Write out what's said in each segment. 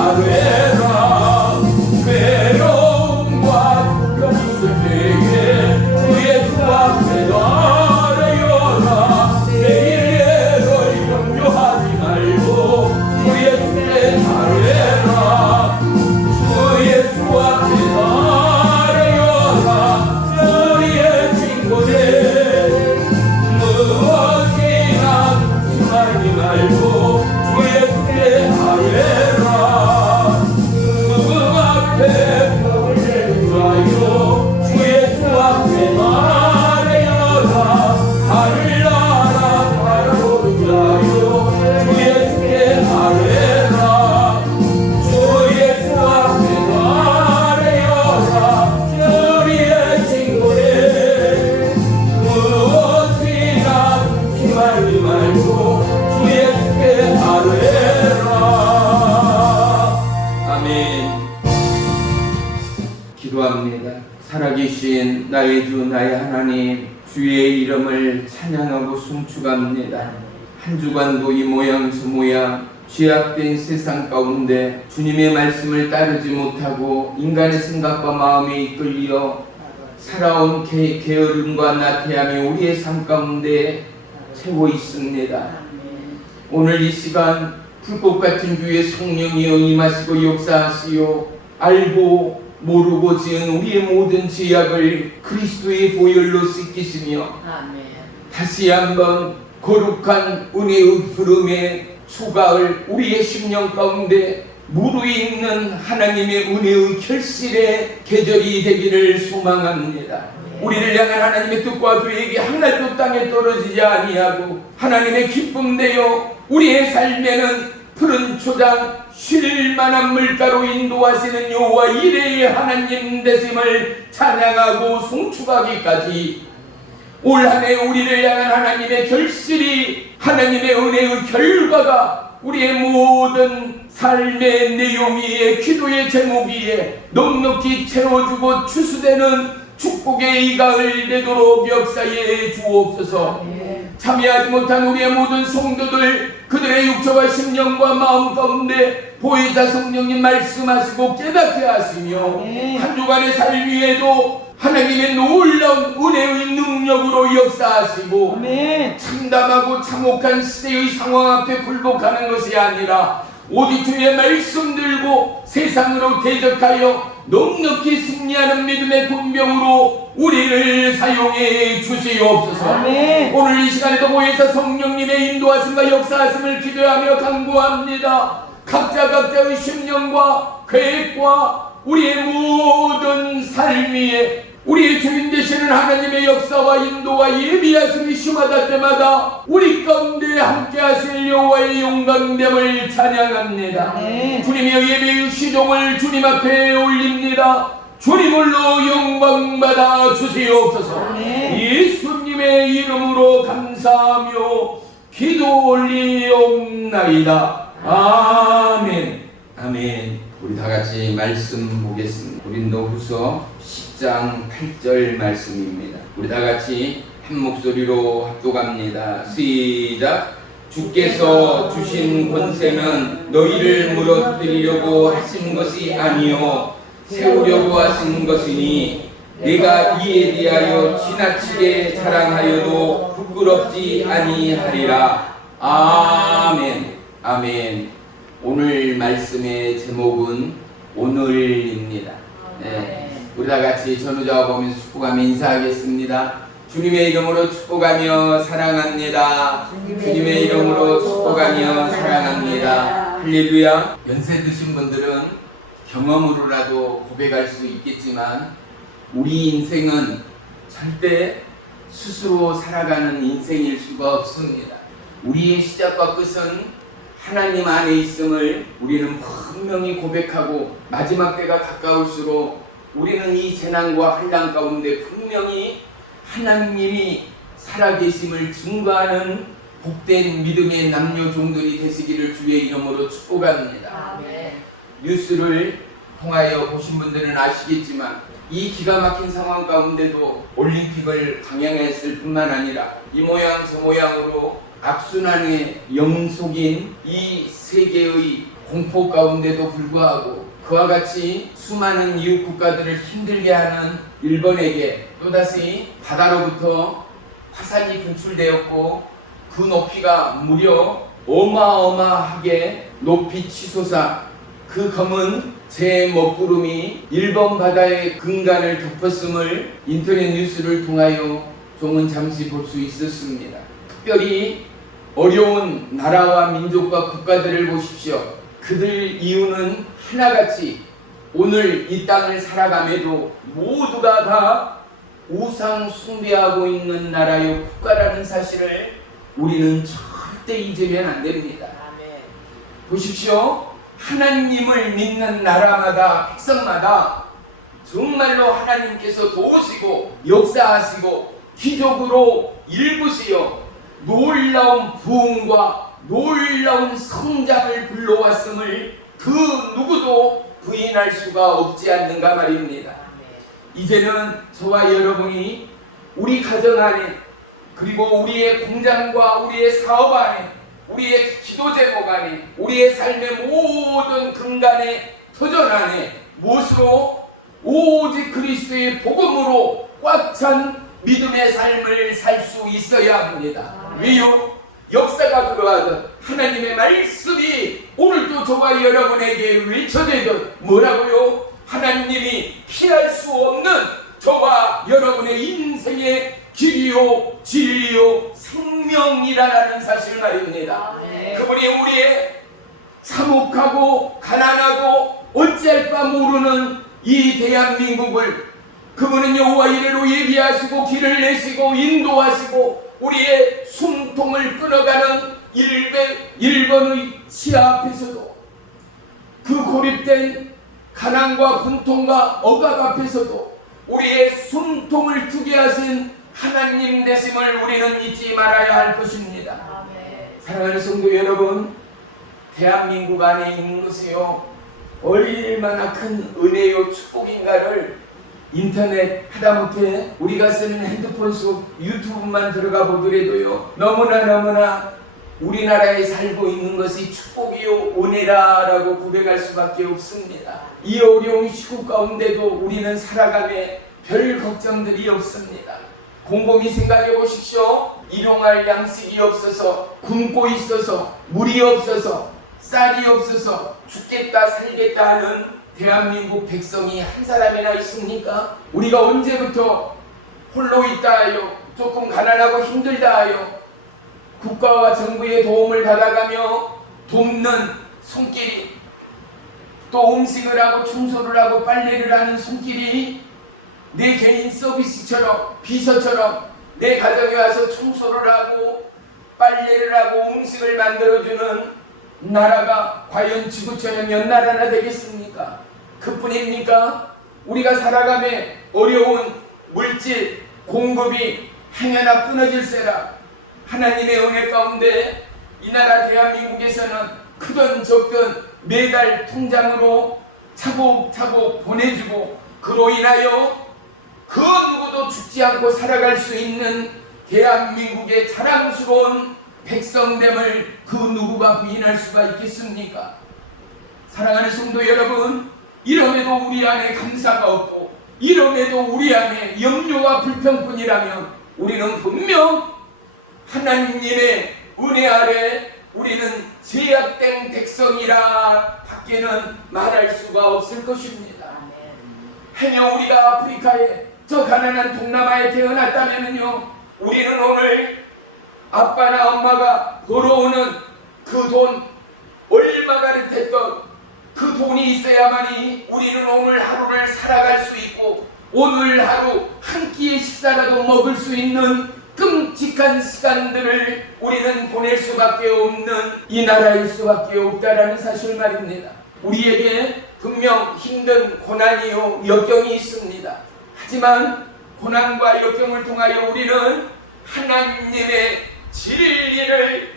하루에라 외로움과 불평 있을 때에 주 예수 앞에 아뢰어라 내일을 염려하지 말고 주 예수께 아뢰라 주 예수 앞에 아뢰어라 우리의 친구들 무엇이나 말지 말고 주 예수께 아뢰라 누구 앞에 벽을 내놓아요 주 예수 앞에 아뢰어라 하늘나라 바라보는 자요 주 예수께 아뢰라 주 예수 앞에 아뢰어라 우리의 친구들 무엇이나 말지 말고 주 예수께 아뢰라. 아멘. 기도합니다. 살아계신 나의 주 나의 하나님 주의 이름을 찬양하고 송축합니다. 한 주간도 이 모양 저 모양 죄악된 세상 가운데 주님의 말씀을 따르지 못하고 인간의 생각과 마음에 이끌려 살아온 게으름과 나태함이 우리의 삶 가운데 채고 있습니다. 오늘 이 시간 불꽃 같은 주의 성령이여 임하시고 역사하시오 알고 모르고 지은 우리의 모든 죄악을 그리스도의 보혈로 씻기시며 다시 한번 거룩한 은혜의 흐름에 초가을 우리의 심령 가운데 무르익는 하나님의 은혜의 결실의 계절이 되기를 소망합니다. 우리를 향한 하나님의 뜻과 계획이 한 날도 땅에 떨어지지 아니하고 하나님의 기쁨 되어 우리의 삶에는 푸른 초장 쉴 만한 물가로 인도하시는 여호와 이레의 하나님 되심을 찬양하고 송축하기까지 올 한 해 우리를 향한 하나님의 결실이 하나님의 은혜의 결과가 우리의 모든 삶의 내용이에 기도의 제목이에 넉넉히 채워주고 추수되는 축복의 이 가을 되도록 역사해 주옵소서. 참여하지 못한 우리의 모든 성도들 그들의 육체와 심령과 마음 가운데 보혜사 성령님 말씀하시고 깨닫게 하시며 한 주간의 삶 위에도 하나님의 놀라운 은혜의 능력으로 역사하시고 참담하고 참혹한 시대의 상황 앞에 굴복하는 것이 아니라 오직 주의 말씀 들고 세상으로 대적하여 넉넉히 승리하는 믿음의 군병으로 우리를 사용해 주시옵소서. 오늘 이 시간에도 보혜사 성령님의 인도하심과 역사하심을 기도하며 간구합니다. 각자의 심령과 계획과 우리의 모든 삶 위에 우리의 주인 되시는 하나님의 역사와 인도와 예비하심이 심하다 때마다 우리 가운데 함께 하실 여호와의 영광됨을 찬양합니다. 주님의 예배의 시종을 주님 앞에 올립니다. 주님을로 영광 받아 주시옵소서. 예수님의 이름으로 감사하며 기도 올리옵나이다. 아멘. 아멘. 우리 다 같이 말씀 보겠습니다. 고린도후서 10장 8절 말씀입니다. 우리 다 같이 한 목소리로 합독합니다. 시작. 주께서 주신 권세는 너희를 무너뜨리려고 하신 것이 아니요 세우려고 하신 것이니 내가 이에 대하여 지나치게 자랑하여도 부끄럽지 아니하리라. 아멘. 아멘. 오늘 말씀의 제목은 오늘입니다. 네, 우리 다 같이 전우자와 보면서 축복하며 인사하겠습니다. 주님의 이름으로 축복하며 사랑합니다. 주님의 이름으로 축복하며 사랑합니다. 할렐루야. 연세 드신 분들은 경험으로라도 고백할 수 있겠지만 우리 인생은 절대 스스로 살아가는 인생일 수가 없습니다. 우리의 시작과 끝은 하나님 안에 있음을 우리는 분명히 고백하고 마지막 때가 가까울수록 우리는 이 재난과 환난 가운데 분명히 하나님이 살아계심을 증거하는 복된 믿음의 남녀 종들이 되시기를 주의 이름으로 축복합니다. 뉴스를 통하여 보신 분들은 아시겠지만 이 기가 막힌 상황 가운데도 올림픽을 강행했을 뿐만 아니라 이 모양 저 모양으로 악순환의 영속인 이 세계의 공포 가운데도 불구하고 그와 같이 수많은 이웃 국가들을 힘들게 하는 일본에게 또다시 바다로부터 화산이 분출되었고 그 높이가 무려 어마어마하게 높이 치솟아 그 검은 재 먹구름이 일본 바다의 근간을 덮었음을 인터넷 뉴스를 통하여 종은 잠시 볼 수 있었습니다. 특별히 어려운 나라와 민족과 국가들을 보십시오. 그들 이유는 하나같이 오늘 이 땅을 살아감에도 모두가 다 우상 숭배하고 있는 나라요 국가라는 사실을 우리는 절대 잊으면 안 됩니다. 보십시오. 하나님을 믿는 나라마다 백성마다 정말로 하나님께서 도우시고 역사하시고 기적으로 일구시어 놀라운 부흥과 놀라운 성장을 불러왔음을 그 누구도 부인할 수가 없지 않는가 말입니다. 이제는 저와 여러분이 우리 가정 안에 그리고 우리의 공장과 우리의 사업 안에 우리의 기도 제목 안에 우리의 삶의 모든 근간의 터전 안에 무엇으로 오직 그리스도의 복음으로 꽉 찬 믿음의 삶을 살 수 있어야 합니다. 왜요? 역사가 그러하듯 하나님의 말씀이 오늘도 저와 여러분에게 외쳐대듯 뭐라고요? 하나님이 피할 수 없는 저와 여러분의 인생의 길이요 진리요 생명이라는 사실 말입니다. 그분이 우리의 참혹하고 가난하고 어찌할 바 모르는 이 대한민국을 그분은 여호와 이레로 예비하시고 길을 내시고 인도하시고 우리의 숨통을 끊어가는 일본의 치아 앞에서도 그 고립된 가난과 분통과 억압 앞에서도 우리의 숨통을 트게 하신 하나님 되심을 우리는 잊지 말아야 할 것입니다. 사랑하는 성도 여러분, 대한민국 안에 있는 것이요 얼마나 큰 은혜요 축복인가를 인터넷 하다못해 우리가 쓰는 핸드폰 속 유튜브만 들어가 보더라도요 너무나 우리나라에 살고 있는 것이 축복이요 은혜라라고 고백할 수밖에 없습니다. 이 어려운 시국 가운데도 우리는 살아가며 별 걱정들이 없습니다. 곰곰이 생각해 보십시오. 일용할 양식이 없어서 굶고 있어서 물이 없어서 쌀이 없어서 죽겠다 살겠다 하는 대한민국 백성이 한 사람이나 있습니까? 우리가 언제부터 홀로 있다 하여 조금 가난하고 힘들다 하여 국가와 정부의 도움을 받아가며 돕는 손길이 또 음식을 하고 청소를 하고 빨래를 하는 손길이 내 개인 서비스처럼 비서처럼 내 가정에 와서 청소를 하고 빨래를 하고 음식을 만들어주는 나라가 과연 지구촌의 몇 나라나 되겠습니까? 그뿐입니까? 우리가 살아가며 어려운 물질 공급이 행여나 끊어질세라 하나님의 은혜 가운데 이 나라 대한민국에서는 크든 적든 매달 통장으로 차곡차곡 보내주고 그로 인하여 그 누구도 죽지 않고 살아갈 수 있는 대한민국의 자랑스러운 백성됨을 그 누구가 부인할 수가 있겠습니까? 사랑하는 성도 여러분, 이럼에도 우리 안에 감사가 없고 이럼에도 우리 안에 염려와 불평뿐이라면 우리는 분명 하나님의 은혜 아래 우리는 제약된 백성이라 밖에는 말할 수가 없을 것입니다. 행여 우리가 아프리카에 저 가난한 동남아에 태어났다면요 우리는 오늘 아빠나 엄마가 벌어오는 그 돈 얼마가 됐던 그 돈이 있어야만이 우리는 오늘 하루를 살아갈 수 있고 오늘 하루 한 끼의 식사라도 먹을 수 있는 끔찍한 시간들을 우리는 보낼 수밖에 없는 이 나라일 수밖에 없다라는 사실 말입니다. 우리에게 분명 힘든 고난이요 역경이 있습니다. 하지만 고난과 역경을 통하여 우리는 하나님의 진리를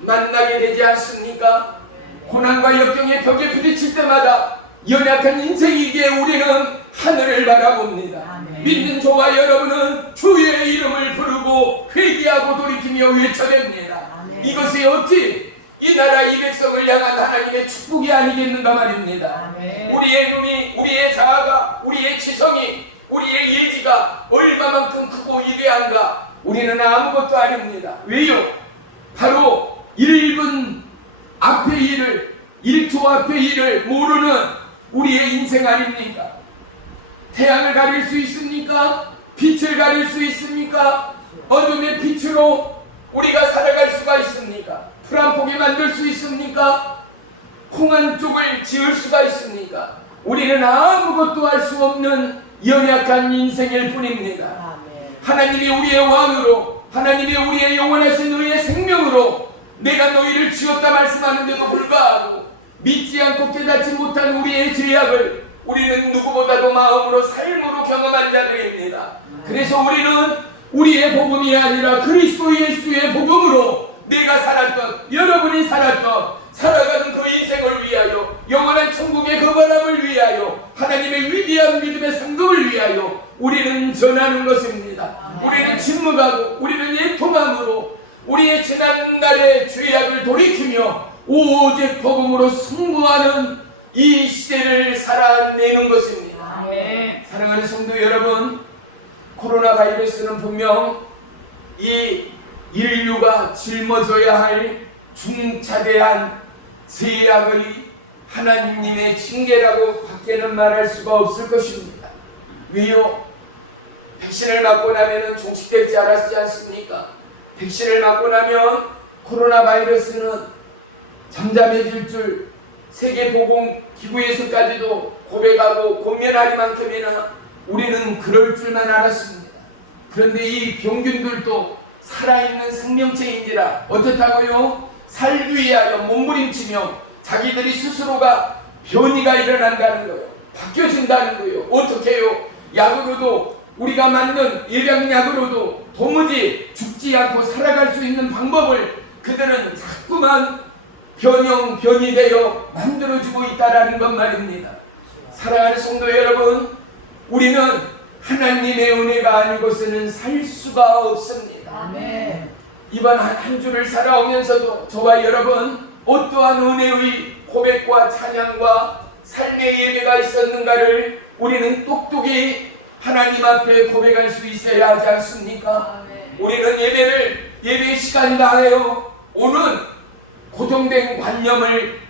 만나게 되지 않습니까? 고난과 역경의 벽에 부딪힐 때마다 연약한 인생이기에 우리는 하늘을 바라봅니다. 믿는 저와 여러분은 주의 이름을 부르고 회개하고 돌이키며 외쳐댑니다. 이것이 어찌 이 나라 이 백성을 향한 하나님의 축복이 아니겠는가 말입니다. 우리의 눈이, 우리의 자아가, 우리의 지성이, 우리의 예지가 얼마만큼 크고 위대한가? 우리는 아무것도 아닙니다. 왜요? 바로 1분 앞의 일을, 1초 앞의 일을 모르는 우리의 인생 아닙니까? 태양을 가릴 수 있습니까? 빛을 가릴 수 있습니까? 어둠의 빛으로 우리가 살아갈 수가 있습니까? 풀 한 포기 만들 수 있습니까? 콩 한 쪽을 지을 수가 있습니까? 우리는 아무것도 할 수 없는 연약한 인생일 뿐입니다. 하나님이 우리의 왕으로, 하나님이 우리의 영원하신 의의 생명으로 내가 너희를 지었다 말씀하는데도 불구하고 믿지 않고 깨닫지 못한 우리의 죄악을 우리는 누구보다도 마음으로 삶으로 경험한 자들입니다. 그래서 우리는 우리의 복음이 아니라 그리스도 예수의 복음으로 내가 살았던, 여러분이 살았던, 살아가는 그 인생을 위하여, 영원한 천국의 그 바람을 위하여, 하나님의 위대한 믿음의 상급을 위하여 우리는 전하는 것입니다. 우리는 침묵하고 우리는 애통함으로 우리의 지난날의 죄악을 돌이키며 오직 복음으로 승부하는 이 시대를 살아내는 것입니다. 사랑하는 성도 여러분, 코로나 바이러스는 분명 이 인류가 짊어져야 할 중차대한 죄악의 하나님의 징계라고 밖에는 말할 수가 없을 것입니다. 왜요? 백신을 맞고 나면 종식되지 않았지 않습니까? 백신을 맞고 나면 코로나 바이러스는 잠잠해질 줄 세계보건기구에서까지도 고백하고 권면하리만큼이나 우리는 그럴 줄만 알았습니다. 그런데 이 병균들도 살아있는 생명체인지라 어떻다고요? 살기 위하여 몸부림치며 자기들이 스스로가 변이가 일어난다는 거예요. 바뀌어진다는 거예요. 어떻게 해요? 약으로도, 우리가 맞는 예방약으로도 도무지 죽지 않고 살아갈 수 있는 방법을 그들은 자꾸만 변이 되어 만들어주고 있다라는 것 말입니다. 사랑하는 성도 여러분, 우리는 하나님의 은혜가 아니고서는 살 수가 없습니다. 아멘. 이번 한 주를 살아오면서도 저와 여러분 어떠한 은혜의 고백과 찬양과 삶의 예배가 있었는가를 우리는 똑똑히 하나님 앞에 고백할 수 있어야 하지 않습니까? 아멘. 우리는 예배의 시간이 다하여 오는 고정된 관념을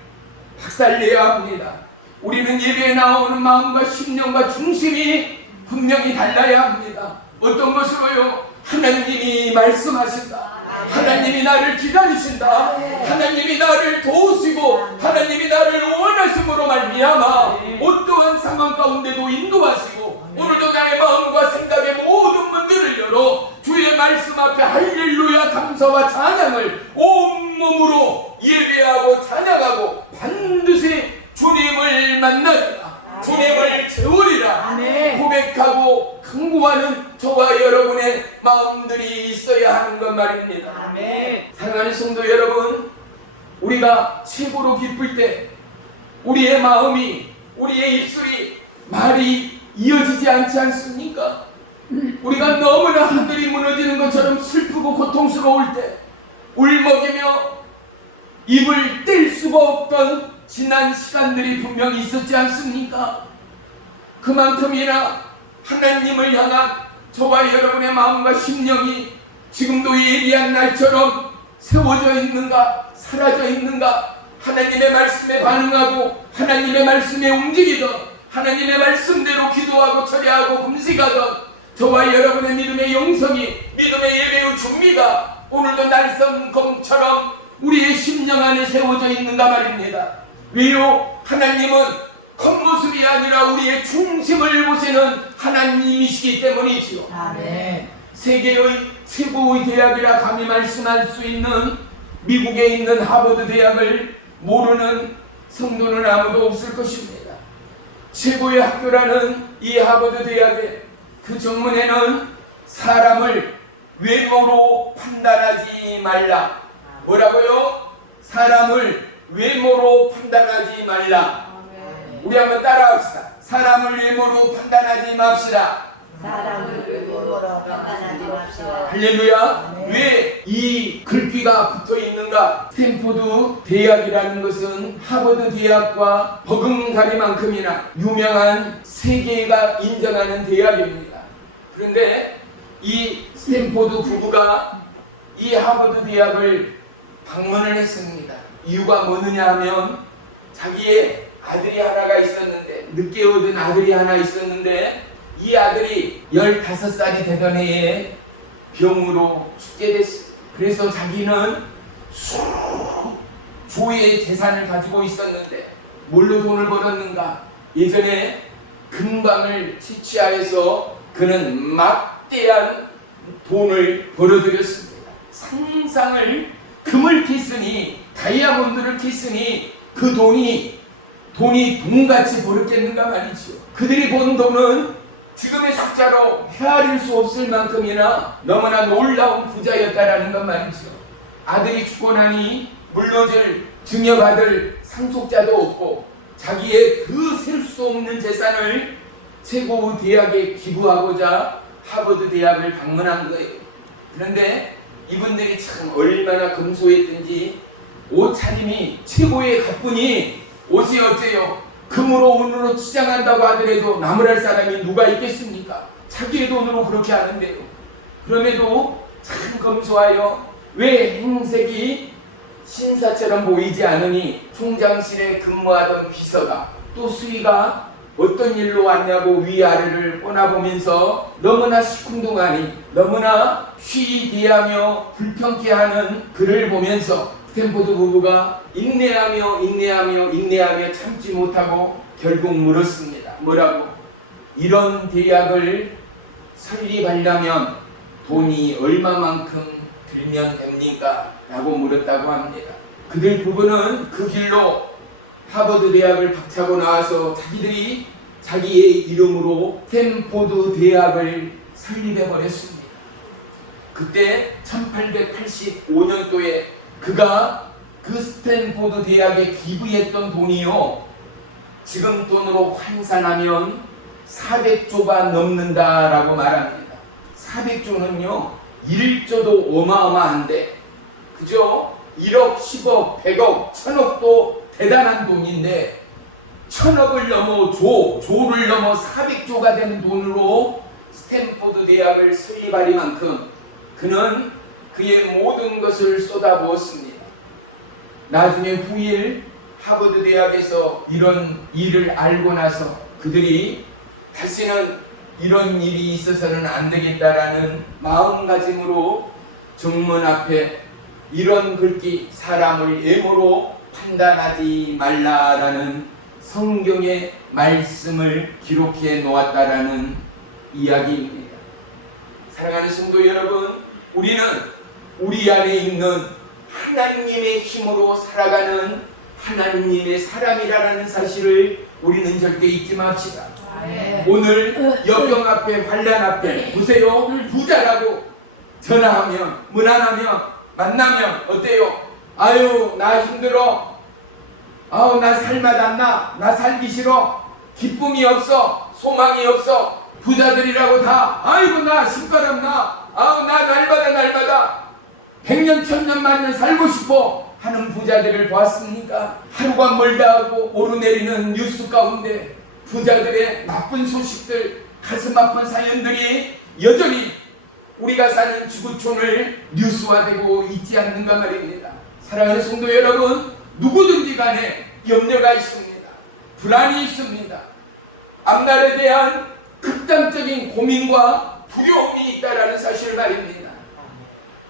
박살내야 합니다. 우리는 예배에 나오는 마음과 심령과 중심이 분명히 달라야 합니다. 어떤 것으로요? 하나님이 말씀하신다. 하나님이 나를 기다리신다. 하나님이 나를 도우시고 하나님이 나를 원하심으로 말미암아 어떠한 상황 가운데도 인도하시고 오늘도 나의 마음과 생각의 모든 문들을 열어 주의 말씀 앞에 할렐루야 감사와 찬양을 온몸으로 예배하고 찬양하고 반드시 주님을 만나리라, 주님을 채우리라 고백하고 간구하는 저와 여러분의 마음들이 있어야 하는 것 말입니다. 아멘. 사랑하는 성도 여러분, 우리가 최고로 기쁠 때 우리의 마음이, 우리의 입술이 말이 이어지지 않지 않습니까? 우리가 너무나 하늘이 무너지는 것처럼 슬프고 고통스러울 때 울먹이며 입을 뗄 수가 없던 지난 시간들이 분명히 있었지 않습니까? 그만큼이나 하나님을 향한 저와 여러분의 마음과 심령이 지금도 예리한 날처럼 세워져 있는가, 사라져 있는가, 하나님의 말씀에 반응하고 하나님의 말씀에 움직이던, 하나님의 말씀대로 기도하고 처리하고 금식하던 저와 여러분의 믿음의 영성이, 믿음의 예배의 준비가 오늘도 날성검처럼 우리의 심령 안에 세워져 있는가 말입니다. 왜요? 하나님은 겉모습이 아니라 우리의 중심을 보시는 하나님이시기 때문이지요. 아멘. 세계의 최고의 대학이라 감히 말씀할 수 있는 미국에 있는 하버드 대학을 모르는 성도는 아무도 없을 것입니다. 최고의 학교라는 이 하버드 대학의 그 정문에는 사람을 외모로 판단하지 말라. 뭐라고요? 사람을 외모로 판단하지 말라. 우리 한번 따라합시다. 사람을 외모로 판단하지 맙시다. 사람을 외모로 함부로 평가하지 맙시다. 할렐루야. 왜 이 글귀가 붙어 있는가? 스탠포드 대학이라는 것은 하버드 대학과 버금가리만큼이나 유명한 세계가 인정하는 대학입니다. 그런데 이 스탠포드 부부가 이 하버드 대학을 방문을 했습니다. 이유가 뭐느냐 하면 자기의 아들이 하나가 있었는데, 늦게 얻은 아들이 하나 있었는데, 이 아들이 15살이 되던 해에 병으로 죽게 됐어요. 그래서 자기는 조의 재산을 가지고 있었는데 뭘로 돈을 벌었는가? 예전에 금광을 채취하여서 그는 막대한 돈을 벌어들였습니다. 상상을 금을 캤으니, 다이아몬드를 캤으니 그 돈이 돈같이 벌었겠는가 말이죠. 그들이 번 돈은 지금의 숫자로 헤아릴 수 없을 만큼이나 너무나 놀라운 부자였다라는 것 말이죠. 아들이 죽고 나니 물려줄 증여받을 상속자도 없고 자기의 그 셀 수 없는 재산을 최고 대학에 기부하고자 하버드 대학을 방문한 거예요. 그런데 이분들이 참 얼마나 검소했든지 옷차림이 최고의 가뿐히 옷이 어째요? 금으로 은으로 치장한다고 하더라도 나무랄 사람이 누가 있겠습니까? 자기의 돈으로 그렇게 하는데요. 그럼에도 참 검소하여 왜 행색이 신사처럼 보이지 않으니 총장실에 근무하던 비서가 또 수위가 어떤 일로 왔냐고 위아래를 뽀나보면서 너무나 시큰둥하니 너무나 쉬대하며 불평케 하는 그를 보면서 스탠포드 부부가 인내하며 참지 못하고 결국 물었습니다. 뭐라고? 이런 대학을 설립하려면 돈이 얼마만큼 들면 됩니까? 라고 물었다고 합니다. 그들 부부는 그 길로 하버드 대학을 박차고 나와서 자기들이 자기의 이름으로 스탠포드 대학을 설립해 버렸습니다. 그때 1885년도에 그가 그 스탠포드 대학에 기부했던 돈이요, 지금 돈으로 환산하면 400조가 넘는다라고 말합니다. 400조는요 1조도 어마어마한데, 그죠? 1억, 10억, 100억, 1000억도 대단한 돈인데 1000억을 넘어 조를 넘어 400조가 되는 돈으로 스탠포드 대학을 설립하리만큼 그는 그의 모든 것을 쏟아부었습니다. 나중에 후일 하버드 대학에서 이런 일을 알고 나서 그들이 다시는 이런 일이 있어서는 안 되겠다라는 마음가짐으로 정문 앞에 이런 글귀, 사람을 예모로 판단하지 말라라는 성경의 말씀을 기록해 놓았다라는 이야기입니다. 사랑하는 성도 여러분, 우리는 우리 안에 있는 하나님의 힘으로 살아가는 하나님의 사람이라는 사실을 우리는 절대 잊지 맙시다. 오늘 역경 앞에, 환난 앞에 보세요. 부자라고 전화하면, 문안하면, 만나면 어때요? 아유 나 힘들어, 아우 나 살맛 안 나, 나 살기 싫어, 기쁨이 없어, 소망이 없어. 부자들이라고 다 아이고 나 신바람 나, 아우 나 날마다 100년 1000년 만년 살고 싶어 하는 부자들을 보았습니까? 하루가 멀다 하고 오르내리는 뉴스 가운데 부자들의 나쁜 소식들, 가슴 아픈 사연들이 여전히 우리가 사는 지구촌을 뉴스화되고 있지 않는가 말입니다. 사랑하는 성도 여러분, 누구든지 간에 염려가 있습니다. 불안이 있습니다. 앞날에 대한 극단적인 고민과 두려움이 있다라는 사실을 말입니다.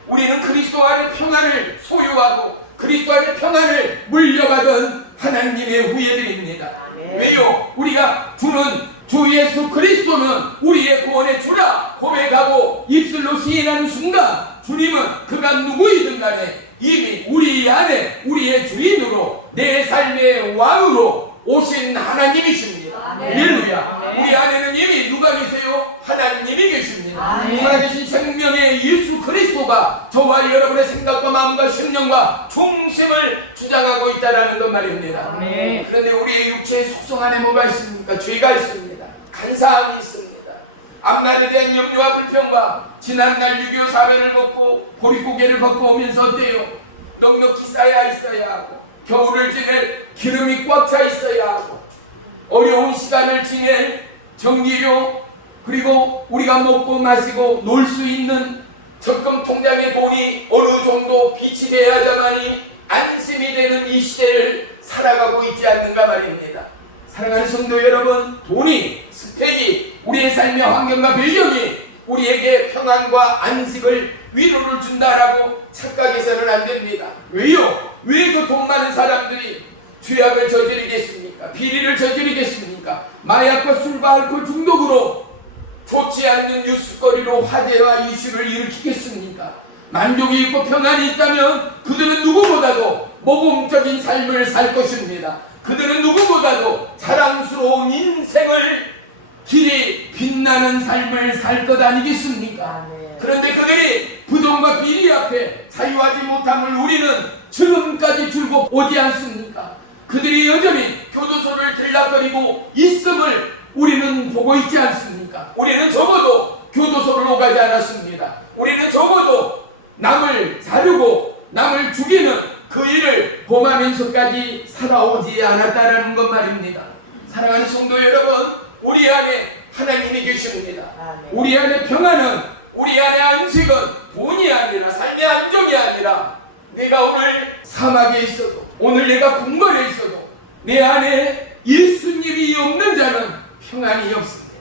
우리는 그리스도 안에 평안을 소유하고 그리스도 안에 평안을 물려받은 하나님의 후예들입니다. 왜요? 우리가 주는 주 예수 그리스도는 우리의 구원의 주라 고백하고 입술로 시인하는 순간 주님은 그가 누구이든 간에 이미 우리 안에 우리의 주인으로 내 삶의 왕으로 오신 하나님이십니다. 할렐루야. 우리 안에는 이미 누가 계세요? 하나님이 계십니다. 살아계신 생명의 예수 그리스도가 저와 여러분의 생각과 마음과 심령과 중심을 주장하고 있다는 것 말입니다. 그런데 우리의 육체의 속성 안에 뭐가 있습니까? 죄가 있습니다. 간사함이 있습니다. 앞날에 대한 염려와 불평과 지난날 6.25 사회를 먹고 보릿고개를 걷고 오면서 어때요? 넉넉히 쌓여 있어야 하고 겨울을 지낼 기름이 꽉 차 있어야 하고 어려운 시간을 지낼 전기료 그리고 우리가 먹고 마시고 놀 수 있는 적금 통장에 돈이 어느 정도 비치돼야자만이 안심이 되는 이 시대를 살아가고 있지 않는가 말입니다. 사랑하는 성도 여러분, 돈이, 스펙이, 우리의 삶의 환경과 배경이 우리에게 평안과 안식을 위로를 준다라고 착각해서는 안 됩니다. 왜요? 왜 그 돈 많은 사람들이 죄악을 저지르겠습니까? 비리를 저지르겠습니까? 마약과 술과 알코올 중독으로 좋지 않는 뉴스거리로 화제와 이슈를 일으키겠습니까? 만족이 있고 평안이 있다면 그들은 누구보다도 모범적인 삶을 살 것입니다. 그들은 누구보다도 자랑스러운 인생을 길이 빛나는 삶을 살 것 아니겠습니까? 그런데 그들이 부정과 비리 앞에 자유하지 못함을 우리는 지금까지 줄고 오지 않습니까? 그들이 여전히 교도소를 들락거리고 있음을 우리는 보고 있지 않습니까? 우리는 적어도 교도소를 오가지 않았습니다. 우리는 적어도 남을 자르고 남을 죽이는 그 일을 범하면서까지 살아오지 않았다라는 것 말입니다. 사랑하는 성도 여러분, 우리 안에 하나님이 계십니다. 우리 안에 평안은, 우리 안에 안식은 돈이 아니라 삶의 안정이 아니라 내가 오늘 사막에 있어도 오늘 내가 궁궐에 있어도 내 안에 예수님이 없는 자는 평안이 없습니다.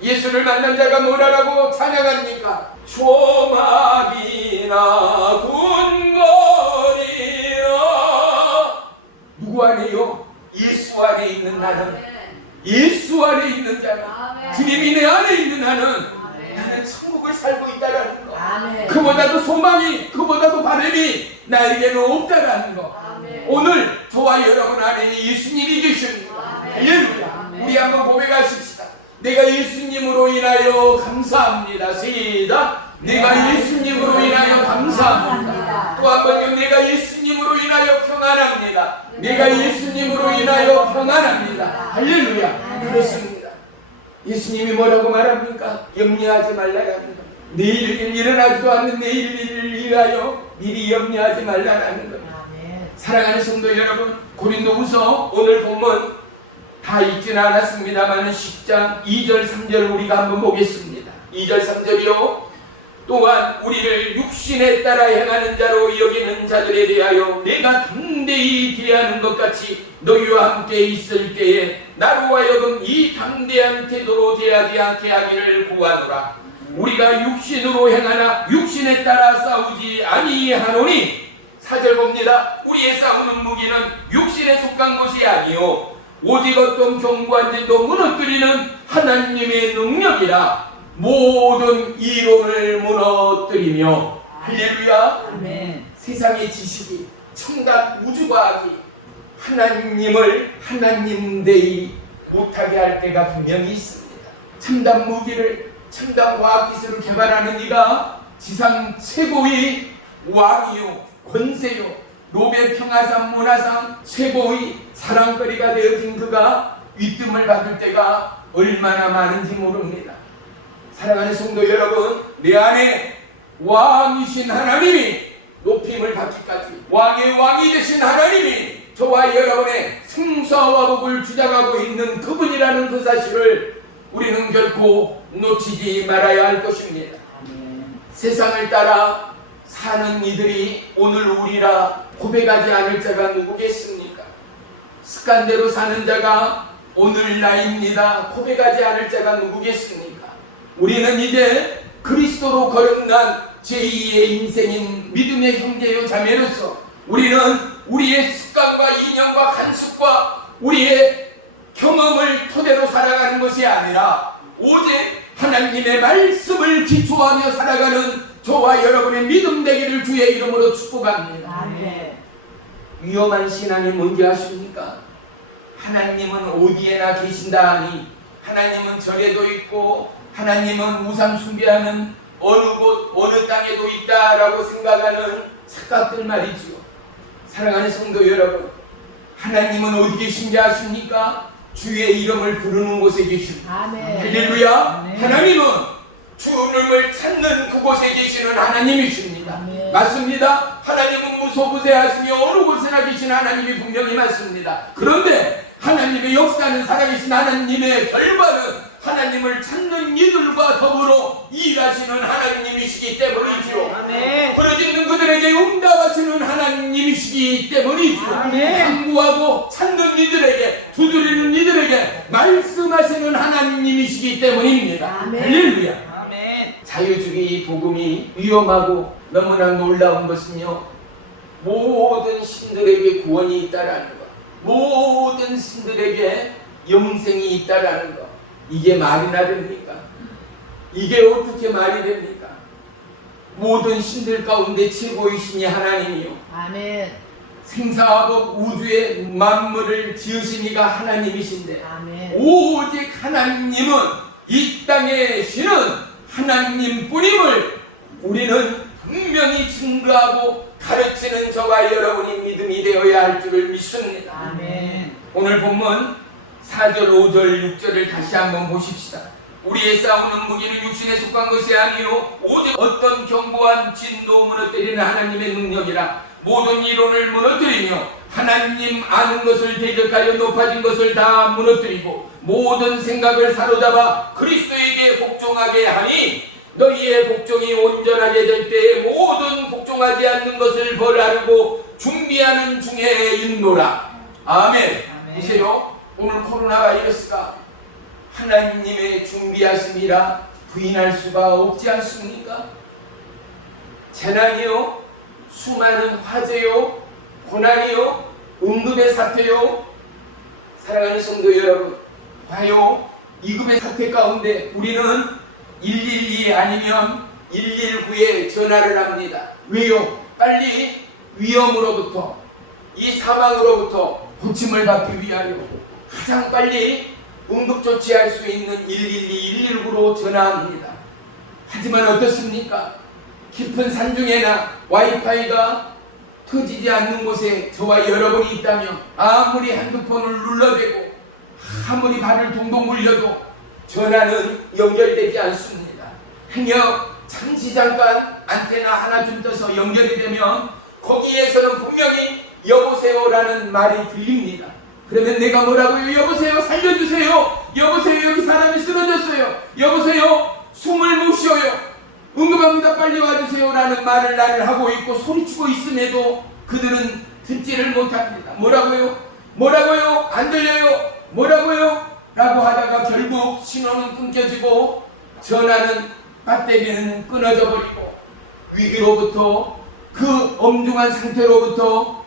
예수를 만난 자가 뭐라고 찬양합니까? 조막이나 궁궐이나 누구 안에요? 예수 안에 있는 나는, 예수 안에 있는 자는, 주님이 내 안에 있는 나는 천국을 살고 있다라는 거. 그보다도 소망이, 그보다도 바람이 나에게는 없다라는 거. 오늘 저와 여러분 안에 예수님이 계십니다. 할렐루야. 우리 한번 고백하십시다. 내가 예수님으로 인하여 감사합니다. 시작. 내가 예수님으로 인하여 감사합니다. 또 한 번요. 내가 예수님으로 인하여 평안합니다. 내가 예수님으로 인하여 평안합니다. 할렐루야. 그렇습니다. 예수님이 뭐라고 말합니까? 염려하지 말라라는 것. 내일 일어나지도 않는 내일 일을 위하여 미리 염려하지 말라라는 것. 사랑하는 성도 여러분, 고린도후서 오늘 본문 다 읽지는 않았습니다만 10장 2절 3절 우리가 한번 보겠습니다. 2절 3절이요. 또한 우리를 육신에 따라 행하는 자로 여기는 자들에 대하여 내가 담대히 대하는 것 같이 너희와 함께 있을 때에 나로 하여금 이 담대한 태도로 대하지 않게 하기를 구하노라. 우리가 육신으로 행하나 육신에 따라 싸우지 아니하노니. 4절 봅니다. 우리의 싸우는 무기는 육신에 속한 것이 아니요 오직 어떤 견고한 진도 무너뜨리는 하나님의 능력이라. 모든 이론을 무너뜨리며. 할렐루야. 아멘. 세상의 지식이, 첨단 우주과학이 하나님을 하나님되이 못하게 할 때가 분명히 있습니다. 첨단 무기를, 첨단 과학기술을 개발하는 이가 지상 최고의 왕이요 권세요 노벨 평화상 문화상 최고의 사랑거리가 되어진 그가 위뜸을 받을 때가 얼마나 많은지 모릅니다. 사랑하는 성도 여러분, 내 안에 왕이신 하나님이 높임을 받기까지 왕의 왕이 되신 하나님이 저와 여러분의 승사와 복을 주장하고 있는 그분이라는 그 사실을 우리는 결코 놓치지 말아야 할 것입니다. 세상을 따라 사는 이들이 오늘 우리라 고백하지 않을 자가 누구겠습니까? 습관대로 사는 자가 오늘 나입니다 고백하지 않을 자가 누구겠습니까? 우리는 이제 그리스도로 거듭난 제2의 인생인 믿음의 형제요 자매로서 우리는 우리의 습관과 이념과 간습과 우리의 경험을 토대로 살아가는 것이 아니라 오직 하나님의 말씀을 기초하며 살아가는 저와 여러분의 믿음 되기를 주의 이름으로 축복합니다. 아멘. 위험한 신앙이 뭔지 아십니까? 하나님은 어디에나 계신다 하니 하나님은 절에도 있고 하나님은 우상 숭배하는 어느 곳 어느 땅에도 있다라고 생각하는 착각들 말이지요. 사랑하는 성도 여러분, 하나님은 어디 계신지 아십니까? 주의 이름을 부르는 곳에 계십니다. 아멘. 할렐루야. 아멘. 하나님은 주님을 찾는 그곳에 계시는 하나님이십니다. 아멘. 맞습니다. 하나님은 무소부재하시며 어느 곳에나 계신 하나님이 분명히 맞습니다. 그런데 하나님의 역사는 살아계신 하나님의 결과는 하나님을 찾는 이들과 더불어 일하시는 하나님이시기 때문이지요. 아멘. 부르짖는 그들에게 응답하시는 하나님이시기 때문이지요. 아멘. 간구하고 찾는 이들에게, 두드리는 이들에게 말씀하시는 하나님이시기 때문입니다. 아멘. 할렐루야. 아멘. 자유주의 복음이 위험하고 너무나 놀라운 것은요, 모든 신들에게 구원이 있다라는 것, 모든 신들에게 영생이 있다라는 것, 이게 말이나 됩니까? 이게 어떻게 말이 됩니까? 모든 신들 가운데 최고의 신이 하나님이요, 아멘. 생사하고 우주의 만물을 지으신 이가 하나님이신데, 아멘. 오직 하나님은 이 땅의 신은 하나님뿐임을 우리는 분명히 증거하고 가르치는 저와 여러분이 믿음이 되어야 할 줄을 믿습니다. 아멘. 오늘 본문 4절, 5절, 6절을 다시 한번 보십시다. 우리의 싸우는 무기는 육신에 속한 것이 아니요 오직 어떤 견고한 진도 무너뜨리는 하나님의 능력이라. 모든 이론을 무너뜨리며 하나님 아는 것을 대적하여 높아진 것을 다 무너뜨리고 모든 생각을 사로잡아 그리스도에게 복종하게 하니 너희의 복종이 온전하게 될 때에 모든 복종하지 않는 것을 벌하려고 준비하는 중에 있노라. 아멘. 아멘. 보세요. 오늘 코로나 바이러스가 하나님의 준비하심이라 부인할 수가 없지 않습니까? 재난이요, 수많은 화재요, 고난이요, 응급의 사태요. 사랑하는 성도 여러분, 봐요. 이급의 사태 가운데 우리는 112 아니면 119에 전화를 합니다. 왜요? 빨리 위험으로부터, 이 사망으로부터 고침을 받기 위하여 가장 빨리 응급조치할 수 있는 112, 119로 전화합니다. 하지만 어떻습니까? 깊은 산중에나 와이파이가 터지지 않는 곳에 저와 여러분이 있다면 아무리 핸드폰을 눌러대고 아무리 발을 동동 굴려도 전화는 연결되지 않습니다. 행여 잠시 잠깐 안테나 하나 좀 떠서 연결이 되면 거기에서는 분명히 여보세요라는 말이 들립니다. 그러면 내가 뭐라고요? 여보세요, 살려주세요. 여보세요, 여기 사람이 쓰러졌어요. 여보세요, 숨을 못 쉬어요. 응급합니다, 빨리 와주세요 라는 말을 나를 하고 있고 소리치고 있음에도 그들은 듣지를 못합니다. 뭐라고요? 뭐라고요? 안 들려요? 뭐라고요? 라고 하다가 결국 신호는 끊겨지고 전화는 배터리는 끊어져 버리고 위기로부터 그 엄중한 상태로부터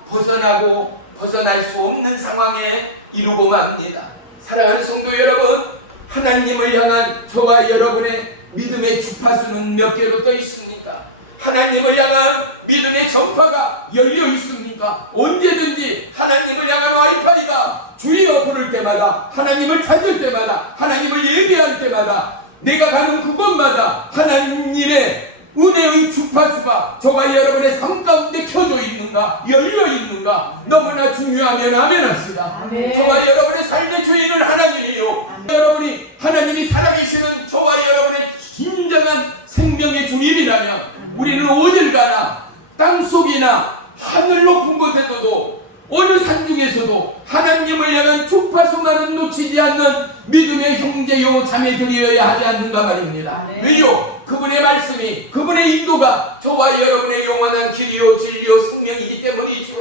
벗어날 수 없는 상황에 이르고 맙니다. 사랑하는 성도 여러분, 하나님을 향한 저와 여러분의 믿음의 주파수는 몇 개로 떠 있습니까? 하나님을 향한 믿음의 전파가 열려 있습니까? 언제든지 하나님을 향한 와이파이가 주여 부를 때마다, 하나님을 찾을 때마다, 하나님을 예배할 때마다, 내가 가는 그곳마다 하나님의 은혜의 주파수가 저와 여러분의 삶 가운데 켜져 있는가, 열려 있는가, 너무나 중요하면 아멘 합시다. 아멘. 저와 여러분의 삶의 주인은 하나님이요, 여러분이 하나님이 살아계시는 저와 여러분의 진정한 생명의 주님이라면 우리는 어딜 가나 땅속이나 하늘 높은 곳에서도 어느 산중에서도 하나님을 향한 주파수만은 놓치지 않는 믿음의 형제요 자매들이어야 하지 않는가 말입니다. 네. 왜요? 그분의 말씀이, 그분의 인도가 저와 여러분의 영원한 길이요 진리요 생명이기 때문이죠.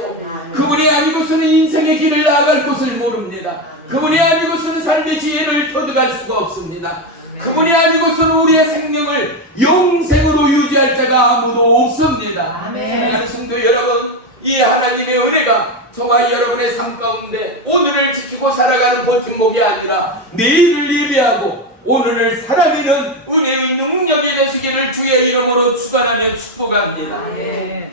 그분이 아니고서는 인생의 길을 나아갈 곳을 모릅니다. 그분이 아니고서는 삶의 지혜를 터득할 수가 없습니다. 그분이 아니고서는 우리의 생명을 영생으로 유지할 자가 아무도 없습니다. 사랑하는 성도 여러분, 이 하나님의 은혜가 저와 여러분의 삶 가운데 오늘을 지키고 살아가는 버팀목이 아니라 내일을 예배하고 오늘을 살아내는 은혜의 능력이 되시기를 주의 이름으로 축원하며 축복합니다.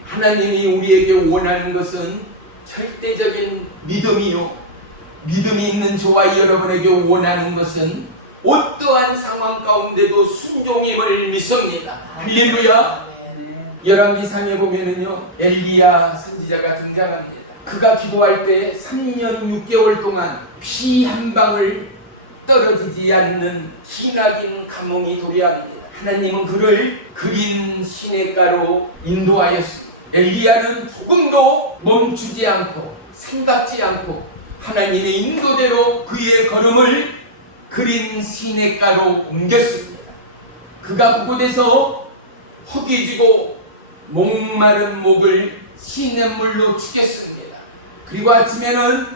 하나님이 우리에게 원하는 것은 절대적인 믿음이요, 믿음이 있는 저와 여러분에게 원하는 것은 어떠한 상황 가운데도 순종임을 믿습니다. 할렐루야. 열왕기상에 보면은요, 엘리야 선지자가 등장합니다. 그가 기도할 때 3년 6개월 동안 피 한 방울 떨어지지 않는 기나긴 가뭄이 도래합니다. 하나님은 그를 그린 시냇가로 인도하였습니다. 엘리야는 조금도 멈추지 않고 생각지 않고 하나님의 인도대로 그의 걸음을 그린 시냇가로 옮겼습니다. 그가 그곳에서 허기지고 목마른 목을 시냇물로 죽였습니다. 그리고 아침에는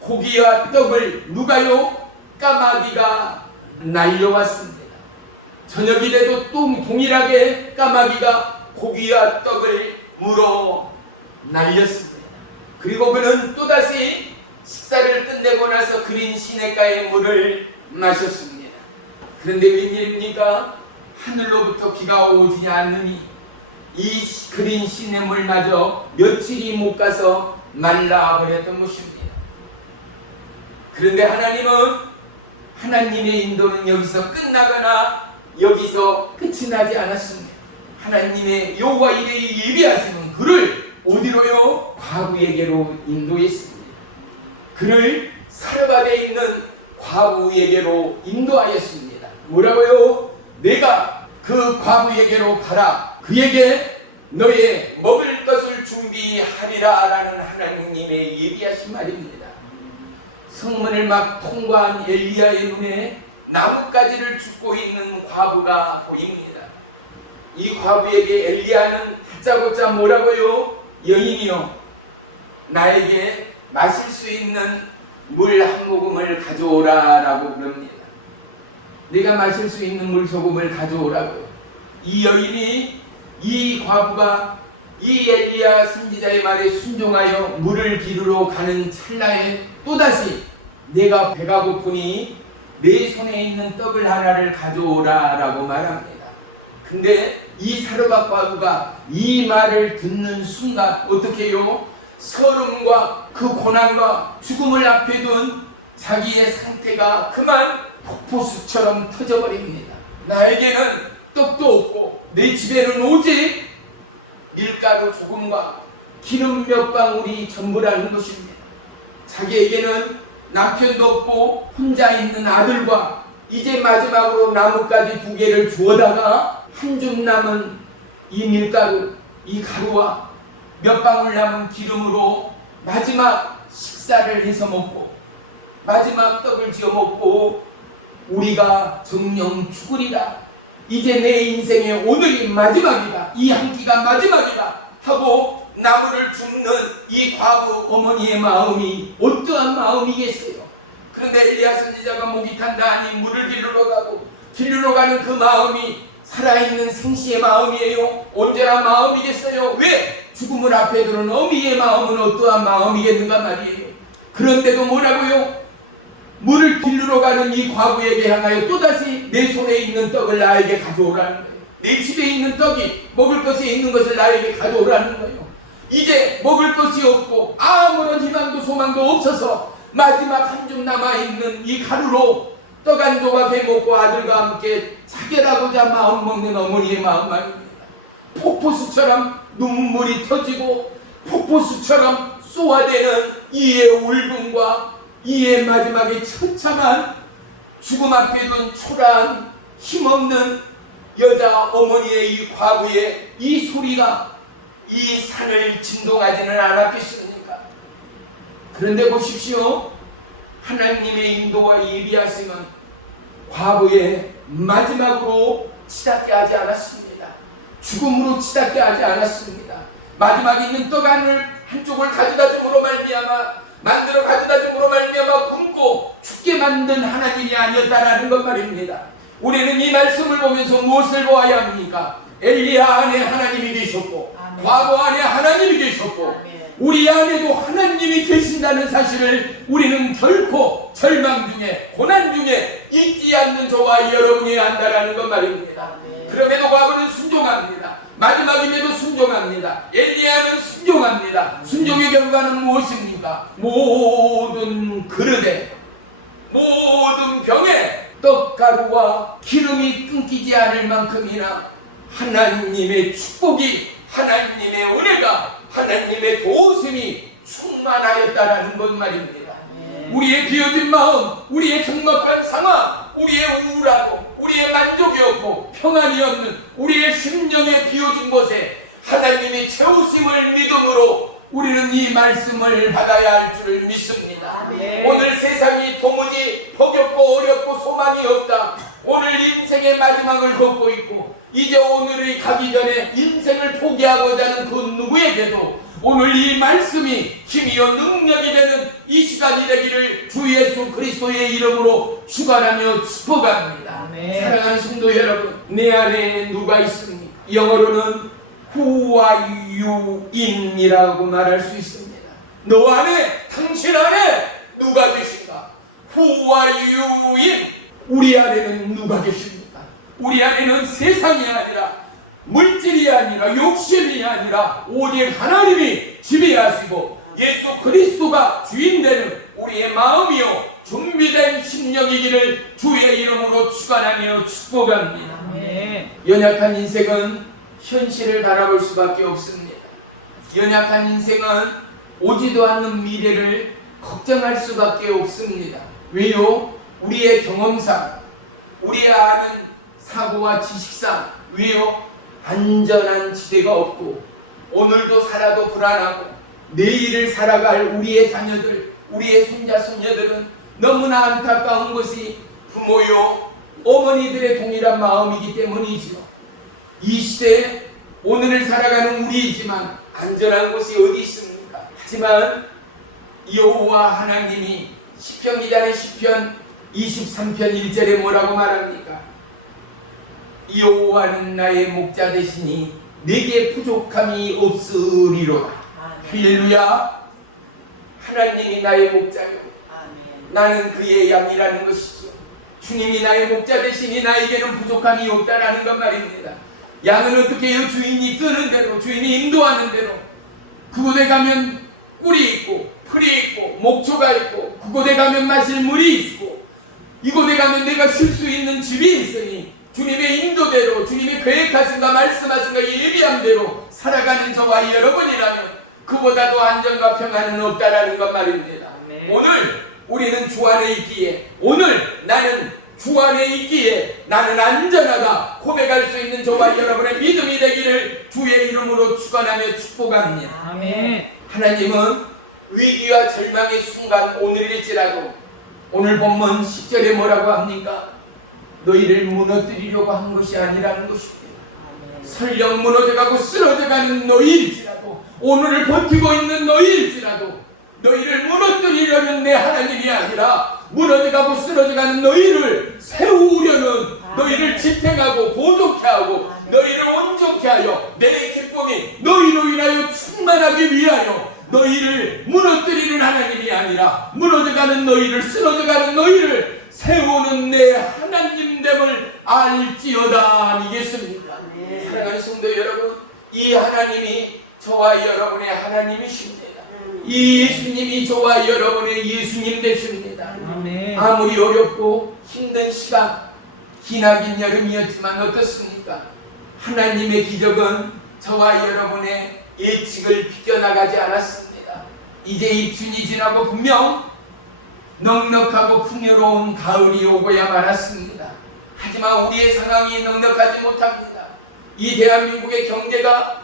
고기와 떡을 누가요? 까마귀가 날려왔습니다. 저녁이 돼도 또 동일하게 까마귀가 고기와 떡을 물어 날렸습니다. 그리고 그는 또다시 식사를 끝내고 나서 그린 시냇가의 물을 마셨습니다. 그런데 웬일입니까? 하늘로부터 비가 오지 않으니 이 그린 시냇물마저 며칠이 못 가서 말라버렸던 것입니다. 그런데 하나님의 인도는 여기서 끝나거나 여기서 끝이 나지 않았습니다. 하나님의 여호와 이레의 예비하심은 그를 어디로요? 과부에게로 인도했습니다. 그를 사르밧에 있는 과부에게로 인도하였습니다. 뭐라고요? 내가 그 과부에게로 가라. 그에게 너의 먹을 것을 준비하리라 라는 하나님의 예비하신 말입니다. 성문을 막 통과한 엘리야의 눈에 나뭇가지를 줍고 있는 과부가 보입니다. 이 과부에게 엘리야는 다짜고짜 뭐라고요? 여인이여, 나에게 마실 수 있는 물 한 모금을 가져오라 라고 그럽니다. 네가 마실 수 있는 물 조금을 가져오라고. 이 여인이, 이 과부가 이 엘리야 선지자의 말에 순종하여 물을 기르러 가는 찰나에 또다시 내가 배가 고프니 내 손에 있는 떡을 하나를 가져오라 라고 말합니다. 근데 이 사르밧 과부가 이 말을 듣는 순간 어떻게 해요? 서름과 그 고난과 죽음을 앞에 둔 자기의 상태가 그만 폭포수처럼 터져버립니다. 나에게는 떡도 없고 내 집에는 오직 밀가루 조금과 기름 몇 방울이 전부라는 것입니다. 자기에게는 남편도 없고 혼자 있는 아들과 이제 마지막으로 나뭇가지 2개를 주워다가 한 줌 남은 이 밀가루, 이 가루와 몇 방울 남은 기름으로 마지막 식사를 해서 먹고 마지막 떡을 지어 먹고 우리가 정령 죽으리라. 이제 내 인생의 오늘이 마지막이다. 이 한 끼가 마지막이다 하고 나무를 줍는 이 과부 어머니의 마음이 어떠한 마음이겠어요? 그런데 엘리야 선지자가 목이 탄다하니 물을 길르러 가는 그 마음이 살아있는 생시의 마음이에요? 언제나 마음이겠어요? 왜? 죽음을 앞에 두는 어미의 마음은 어떠한 마음이겠는가 말이에요. 그런데도 뭐라고요? 물을 길르러 가는 이 과부에게 향하여 또다시 내 손에 있는 떡을 나에게 가져오라는 거예요. 내 집에 있는 떡이 먹을 것이 있는 것을 나에게 가져오라는 거예요. 이제 먹을 것이 없고 아무런 희망도 소망도 없어서 마지막 한 줌 남아있는 이 가루로 떡 한 조각 해먹고 아들과 함께 자결하고자 마음 먹는 어머니의 마음 아닙니다. 폭포수처럼 눈물이 터지고 폭포수처럼 쏘아대는 이의 울분과 이의 마지막에 처참한 죽음 앞에 둔 초라한 힘없는 여자 어머니의 이 과부의 이 소리가 이 산을 진동하지는 않았겠습니까? 그런데 보십시오. 하나님의 인도와 예비하심은 과부의 마지막으로 치닫게 하지 않았습니다. 죽음으로 치닫게 하지 않았습니다. 마지막에 있는 떡 한쪽을 가져다 줌으로 만들어 가져다 줌으로 말미암아 굶고 죽게 만든 하나님이 아니었다라는 것 말입니다. 우리는 이 말씀을 보면서 무엇을 보아야 합니까? 엘리야 안에 하나님이 계셨고 과부 안에 하나님이 계셨고 우리 안에도 하나님이 계신다는 사실을 우리는 결코 절망 중에 고난 중에 잊지 않는 저와 여러분이 안다라는 것 말입니다. 그럼에도 과부는 순종합니다. 마지막임에도 순종합니다. 엘리야는 순종합니다. 순종의 결과는 무엇입니까? 모든 그릇에 모든 병에 떡가루와 기름이 끊기지 않을 만큼이나 하나님의 축복이, 하나님의 은혜가, 하나님의 도우심이 충만하였다라는 것 말입니다. 우리의 비어진 마음, 우리의 적막한 상황, 우리의 우울하고 우리의 만족이 없고 평안이 없는 우리의 심령에 비어진 곳에 하나님이 채우심을 믿음으로 우리는 이 말씀을 받아야 할 줄을 믿습니다. 오늘 세상이 도무지 버겁고 어렵고 소망이 없다. 오늘 인생의 마지막을 걷고 있고 이제 오늘이 가기 전에 인생을 포기하고자 하는 그 누구에게도 오늘 이 말씀이 힘이요 능력이 되는 이 시간이 되기를 주 예수 그리스도의 이름으로 축원하며 축복합니다. 사랑하는 성도 여러분, 내 안에 누가 있습니까? 영어로는 Who are you in이라고 말할 수 있습니다. 너 안에, 당신 안에 누가 계신가? Who are you in? 우리 안에는 누가 계십니까? 우리 안에는 세상이 아니라 물질이 아니라 욕심이 아니라 오직 하나님이 지배하시고 예수 그리스도가 주인 되는 우리의 마음이요 준비된 심령이기를 주의 이름으로 축원하며 축복합니다. 연약한 인생은 현실을 바라볼 수밖에 없습니다. 연약한 인생은 오지도 않는 미래를 걱정할 수밖에 없습니다. 왜요? 우리의 경험상, 우리의 아는 사고와 지식상, 왜요? 안전한 지대가 없고 오늘도 살아도 불안하고 내일을 살아갈 우리의 자녀들, 우리의 손자 손녀들은 너무나 안타까운 것이 부모요 어머니들의 동일한 마음이기 때문이지요. 이 시대에 오늘을 살아가는 우리이지만 안전한 곳이 어디 있습니까? 하지만 여호와 하나님이 시편 기자는 시편 23편 1절에 뭐라고 말합니까? 여호와는 나의 목자 되시니 내게 부족함이 없으리로다. 할렐루야. 하나님이 나의 목자요 나는 그의 양이라는 것이죠. 주님이 나의 목자 되시니 나에게는 부족함이 없다라는 것 말입니다. 양은 어떻게 해요? 주인이 끄는 대로, 주인이 인도하는 대로 그곳에 가면 꿀이 있고 풀이 있고 목초가 있고 그곳에 가면 마실 물이 있고 이곳에 가면 내가 쉴 수 있는 집이 있으니 주님의 인도대로 주님의 계획하신가 말씀하신가 예비한 대로 살아가는 저와 여러분이라면 그보다도 안정과 평안은 없다라는 것 말입니다. 오늘 우리는 주 안에 있기에 오늘 나는 주 안에 있기에 나는 안전하다 고백할 수 있는 저와 여러분의 믿음이 되기를 주의 이름으로 축원하며 축복합니다. 하나님은 위기와 절망의 순간 오늘일지라도 오늘 본문 10절에 뭐라고 합니까? 너희를 무너뜨리려고 한 것이 아니라는 것입니다. 설령 무너져가고 쓰러져가는 너희일지라도 오늘을 버티고 있는 너희일지라도 너희를 무너뜨리려는 내 하나님이 아니라 무너져가고 쓰러져가는 너희를 세우려는 너희를 지탱하고 보존케 하고 너희를 온전케 하여 내 기쁨이 너희로 인하여 충만하기 위하여 너희를 무너뜨리는 하나님이 아니라 무너져가는 너희를 쓰러져가는 너희를 세우는 내 하나님됨을 알지어다 아니겠습니까? 사랑하는 성도 여러분, 이 하나님이 저와 여러분의 하나님이십니다. 이 예수님이 저와 여러분의 예수님 되십니다. 아무리 어렵고 힘든 시간, 기나긴 여름이었지만 어떻습니까? 하나님의 기적은 저와 여러분의 예측을 비껴나가지 않았습니다. 이제 입춘이 지나고 분명 넉넉하고 풍요로운 가을이 오고야 말았습니다. 하지만 우리의 상황이 넉넉하지 못합니다. 이 대한민국의 경제가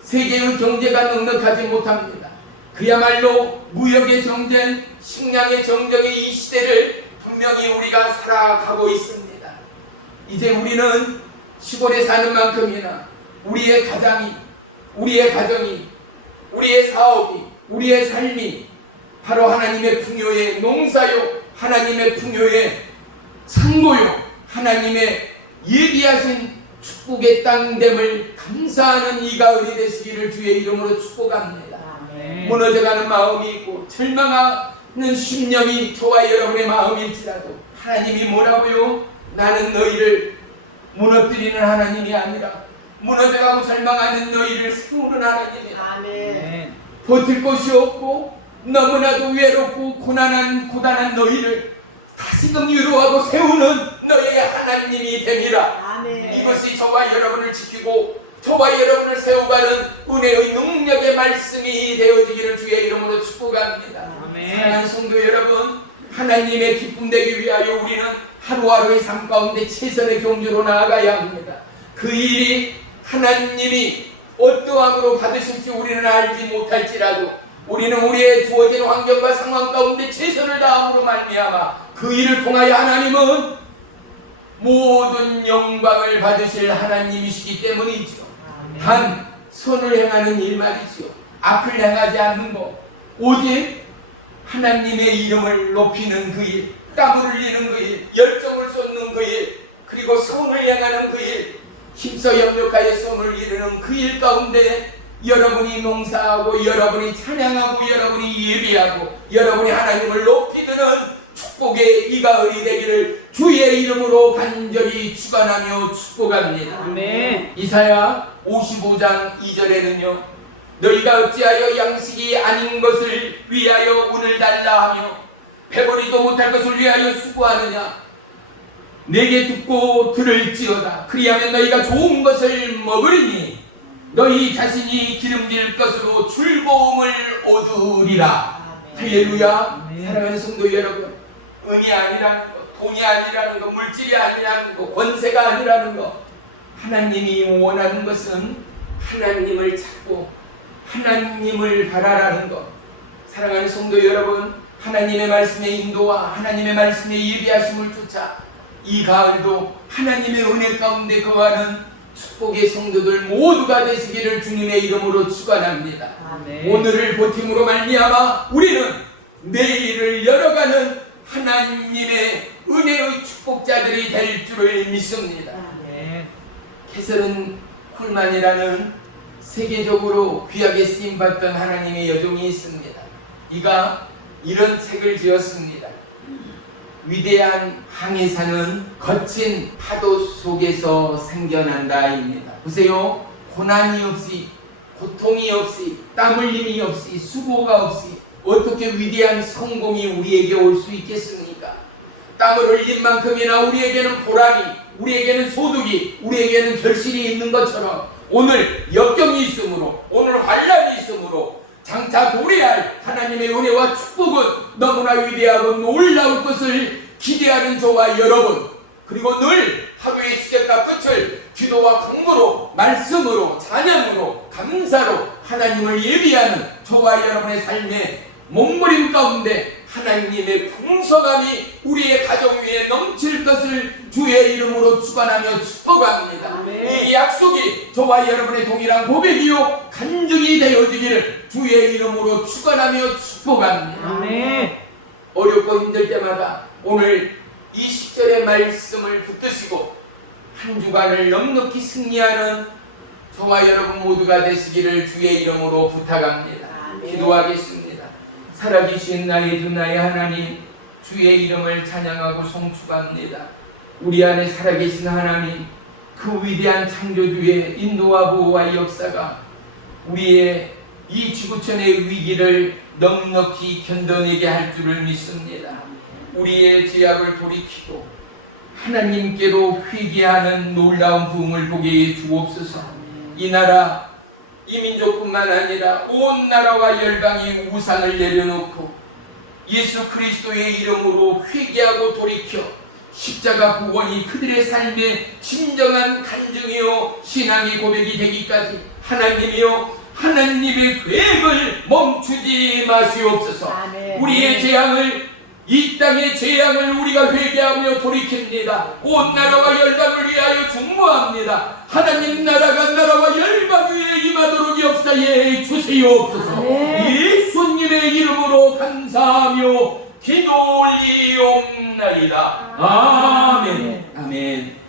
세계의 경제가 넉넉하지 못합니다. 그야말로 무역의 정전, 식량의 정적의 이 시대를 분명히 우리가 살아가고 있습니다. 이제 우리는 시골에 사는 만큼이나 우리의 가정이, 우리의 사업이, 우리의 삶이 바로 하나님의 풍요의 농사요, 하나님의 풍요의 창고요, 하나님의 예비하신 축복의 땅됨을 감사하는 이 가을이 되시기를 주의 이름으로 축복합니다. 무너져가는 마음이 있고 절망하는 심령이 저와 여러분의 마음일지라도 하나님이 뭐라고요? 나는 너희를 무너뜨리는 하나님이 아니라 무너져가고 절망하는 너희를 세우는 하나님이다. 버틸 것이 없고 너무나도 외롭고 고단한 너희를 다시금 위로하고 세우는 너희의 하나님이 됩니다. 이것이 저와 여러분을 지키고 저와 여러분을 세워가는 은혜의 능력의 말씀이 되어지기를 주의 이름으로 축복합니다. 사랑하는 성도 여러분, 하나님의 기쁨 되기 위하여 우리는 하루하루의 삶 가운데 최선의 경주로 나아가야 합니다. 그 일이 하나님이 어떠함으로 받으실지 우리는 알지 못할지라도 우리는 우리의 주어진 환경과 상황 가운데 최선을 다함으로 말미암아 그 일을 통하여 하나님은 모든 영광을 받으실 하나님이시기 때문이죠. 단 선을 행하는 일 말이죠. 악을 행하지 않는 것, 오직 하나님의 이름을 높이는 그 일, 땀을 흘리는 그 일, 열정을 쏟는 그 일, 그리고 선을 행하는 그 일, 힘써 협력하여 선을 이루는 그 일 가운데 여러분이 농사하고 여러분이 찬양하고 여러분이 예비하고 여러분이 하나님을 높이 드는 축복의 이가을이 되기를 주의 이름으로 간절히 축원하며 축복합니다. 아멘. 이사야 55장 2절에는요, 너희가 어찌하여 양식이 아닌 것을 위하여 운을 달라 하며 배부리도 못할 것을 위하여 수고하느냐. 내게 듣고 들을지어다. 그리하면 너희가 좋은 것을 먹으리니 너희 자신이 기름질 것으로 즐거움을 얻으리라. 할렐루야. 사랑하는 성도 여러분, 은이 아니라는 것, 돈이 아니라는 것, 물질이 아니라는 것, 권세가 아니라는 것, 하나님이 원하는 것은 하나님을 찾고 하나님을 바라라는 것. 사랑하는 성도 여러분, 하나님의 말씀의 인도와 하나님의 말씀의 예비하심을 쫓아 이 가을도 하나님의 은혜 가운데 거하는 축복의 성도들 모두가 되시기를 주님의 이름으로 축원합니다. 오늘을 보탬으로 말미암아 우리는 내일을 열어가는 하나님의 은혜의 축복자들이 될 줄을 믿습니다. 캐서린 쿨만이라는 세계적으로 귀하게 쓰임받던 하나님의 여종이 있습니다. 이가 이런 책을 지었습니다. 위대한 항해사는 거친 파도 속에서 생겨난다입니다. 보세요. 고난이 없이, 고통이 없이, 땀 흘림이 없이, 수고가 없이 어떻게 위대한 성공이 우리에게 올 수 있겠습니까? 땀을 흘린 만큼이나 우리에게는 보람이, 우리에게는 소득이, 우리에게는 결실이 있는 것처럼 오늘 역경이 있으므로, 오늘 환란이 있으므로 장차 도래할 하나님의 은혜와 축복은 너무나 위대하고 놀라울 것을 기대하는 저와 여러분, 그리고 늘 하루의 시작과 끝을 기도와 강구로, 말씀으로, 찬양으로, 감사로 하나님을 예비하는 저와 여러분의 삶의 몸부림 가운데 하나님의 풍성함이 우리의 가정 위에 넘칠 것을 주의 이름으로 축원하며 축복합니다. 이 약속이 저와 여러분의 동일한 고백이요 간증이 되어지기를 주의 이름으로 축원하며 축복합니다. 아멘. 어렵고 힘들 때마다 오늘 이 10절의 말씀을 붙드시고 한 주간을 넉넉히 승리하는 저와 여러분 모두가 되시기를 주의 이름으로 부탁합니다. 기도하겠습니다. 살아계신 나의 주 나의 하나님, 주의 이름을 찬양하고 송축합니다. 우리 안에 살아계신 하나님, 그 위대한 창조주의 인도와 보호와 역사가 우리의 이 지구촌의 위기를 넉넉히 견뎌내게 할 줄을 믿습니다. 우리의 죄악을 돌이키고 하나님께로 회개하는 놀라운 부흥을 보게 해 주옵소서. 이 나라, 이 민족뿐만 아니라 온 나라와 열방이 우상을 내려놓고 예수 그리스도의 이름으로 회개하고 돌이켜 십자가 구원이 그들의 삶의 진정한 간증이요 신앙의 고백이 되기까지 하나님이요 하나님의 계획을 멈추지 마시옵소서. 우리의 재앙을, 이 땅의 재앙을 우리가 회개하며 돌이킵니다. 온 나라와 열방을 위하여 중보합니다. 하나님 나라가 나라와 열방 위에 임하도록 역사해 주시옵소서. 예수님의 이름으로 감사하며 기도 올리옵나이다. 아멘. 아멘.